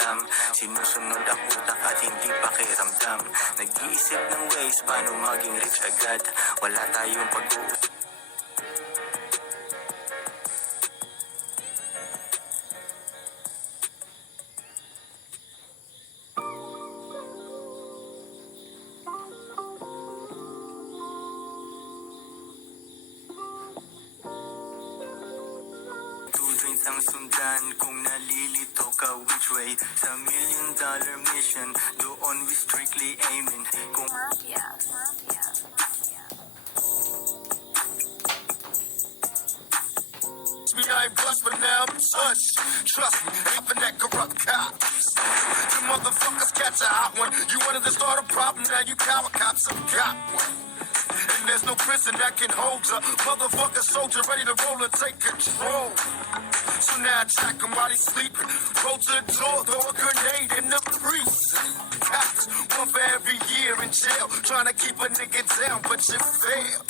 alam. Sinusunod ang utak at hindi pakiramdam. Nag-iisip ng ways paano maging rich agad. Wala tayong pag-uusap. Ang sundan kung nalilito ka which way. Sa $1 million mission, doon we strictly aiming. Kung me, I ain't blessed, but now I'm hush. Trust me, ain't for that corrupt cops. You motherfuckers catch a hot one. You wanted to start a problem, now you coward cops have got one. And there's no prison that can hold ya. Motherfucker soldier ready to roll and take control. So now I track him while he's sleeping. Roll to the door, throw a grenade in the precinct. Cops, one for every year in jail. Trying to keep a nigga down, but you failed.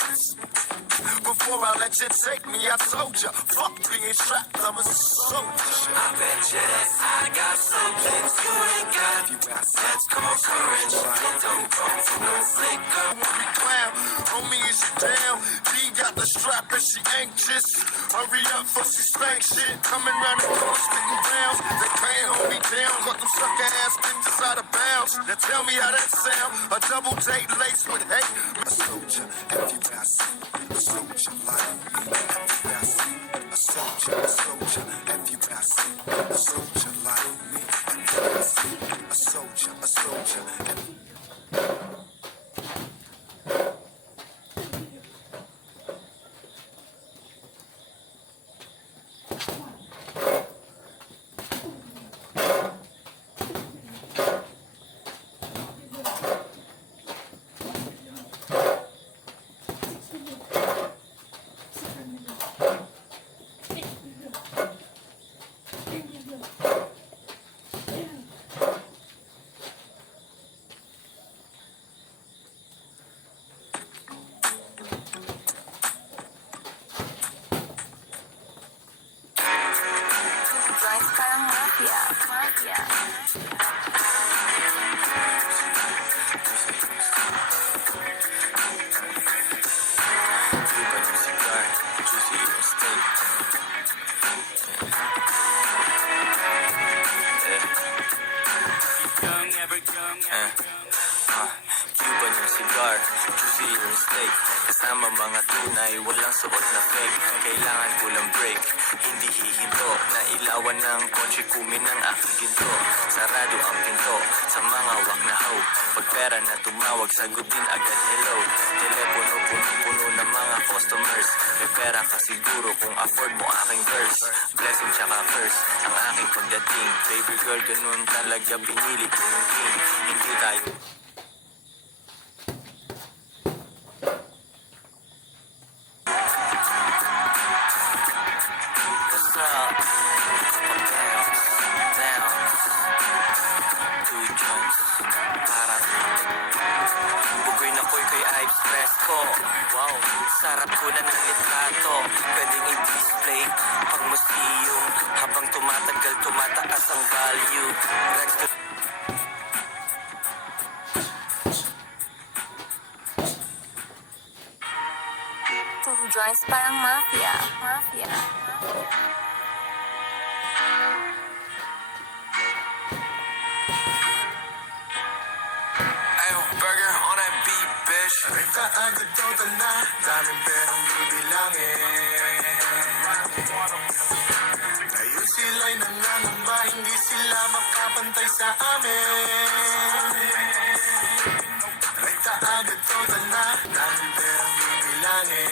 Before I let you take me, I told ya, fuck being trapped, I'm a soldier. I bet you that I got some things you ain't got. You got that's called courage. Don't go for no flicker. Be clown, homie, is you down? D got the strap and she anxious. Hurry up for she spank shit. Coming round the corner, spitting rounds. They can't hold me down, cause them sucker ass bitches out of bounds. Now tell me how that sound. A double date laced with hate. A soldier, F-U-S. A soldier like me, F-U-S. A soldier, F-U-S. A soldier like me, F-U-S. A soldier, F-U-S. Parang mafia. Cuban yung cigar, juicy yung steak. Cuban yung cigar, juicy yung steak. Kasama mga tunay, walang suot na fake. Kailangan ko lang break, hindi hihinto. Nailawan ng kotse kumin ng aking ginto. Sarado ang pinto, sa mga wak na hoe. Pag pera na tumawag, sagutin agad hello. Telepono puno ng mga customers. May pera ka siguro kung afford mo aking verse. Blessing tsaka curse, ang aking pagdating. Baby girl, ganun talaga pinili ko yung king. Hindi tayo wow, sarap ko na ng litrato. Pwedeng i-display pang museum. Habang tumatagal, tumataas ang value. Two joints parang mafia. Burger on that beat, bitch. Kaagad total na, daming perang bibilangin. Ngayon sila'y nangangamba, hindi sila makapantay sa amin. Ay kaagad total na, daming perang bibilangin.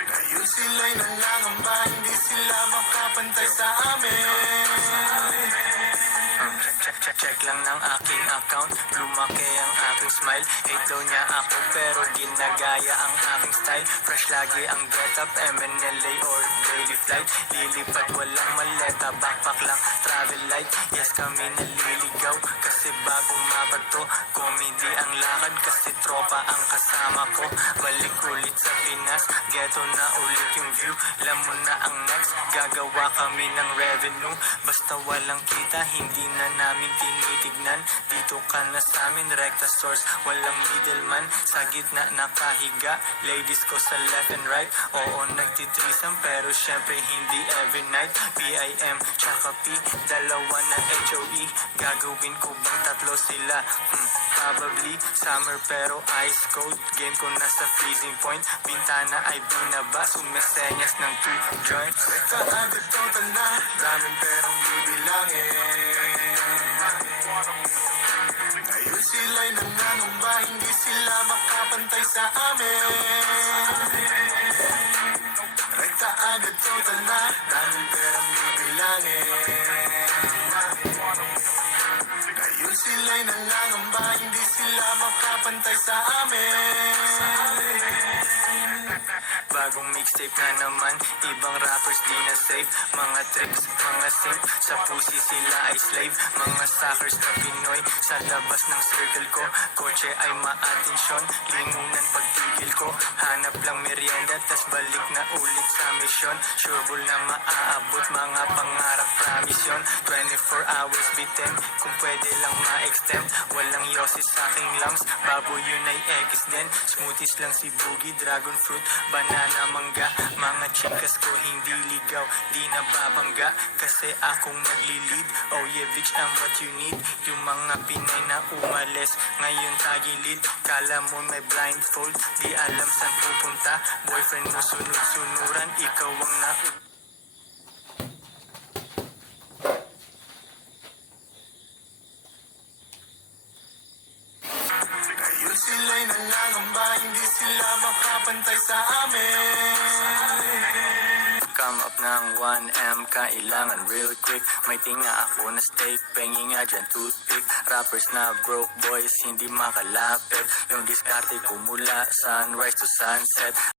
Ngayon sila'y nangangamba, hindi sila makapantay sa amin. Check lang ng aking account. Lumaki ang aking smile. Hate daw niya ako pero ginagaya ang aking style. Fresh lagi ang get up, MNLA or daily flight. Lilipat walang maleta, backpack lang, travel light. Yes, kami naliligaw kasi bagong mabato. Comedy ang lakad kasi tropa ang kasama ko. Balik ulit sa Pinas, ghetto na ulit yung view. Alam mo na ang next, gagawa kami ng revenue. Basta walang kita, hindi na namin tinitignan. Dito ka na sa amin, recta source, walang middleman. Sa gitna nakahiga, ladies ko sa left and right. Oo, nagtitrisam pero syempre hindi every night. BIM, tsaka P, dalawa ng HOE. Gagawin ko bang tatlo sila? Probably summer pero ice cold. Game ko nasa freezing point. Bintana ay binaba, sumesenyas ng 2 joints. Kaagad total na, daming perang bibilangin. Ngayon sila'y nangangamba, hindi sila makapantay sa amin. Rekta agad total na, daming perang bibilangin. Ngayon sila'y nangangamba, hindi sila makapantay sa amin. Bagong mixtape na naman, ibang rappers di na safe. Mga tricks, mga simp, sa pussy sila ay slave. Mga suckers na Pinoy, sa labas ng circle ko. Kotse ay maatensyon, lingunan pagtigil ko. Hanap lang merienda, tas balik na ulit sa misyon. Sureball na maaabot, mga pangarap promise yun. 24 hours bitin, kung pwede lang ma-extend. Walang yosis sa aking lungs, baboy yun ay X din. Smoothies lang si Boogie, dragon fruit, banana, mangga. Mga chikas ko hindi ligaw, di nababangga. Kasi akong naglilid, oh yeah bitch I'm what you need. Yung mga Pinay na umalis, ngayon tagilid. Kala mo may blindfold, di alam saan pupunta. Boyfriend mo sunod-sunuran, ikaw ang Ngayon sila'y nangangamba, hindi sila makapantay sa amin. Come up ng 1M, kailangan real quick. May tinga ako na steak, pengi nga dyan toothpick. Rappers na broke boys, hindi makalapit. Yung diskarte ko mula sunrise to sunset.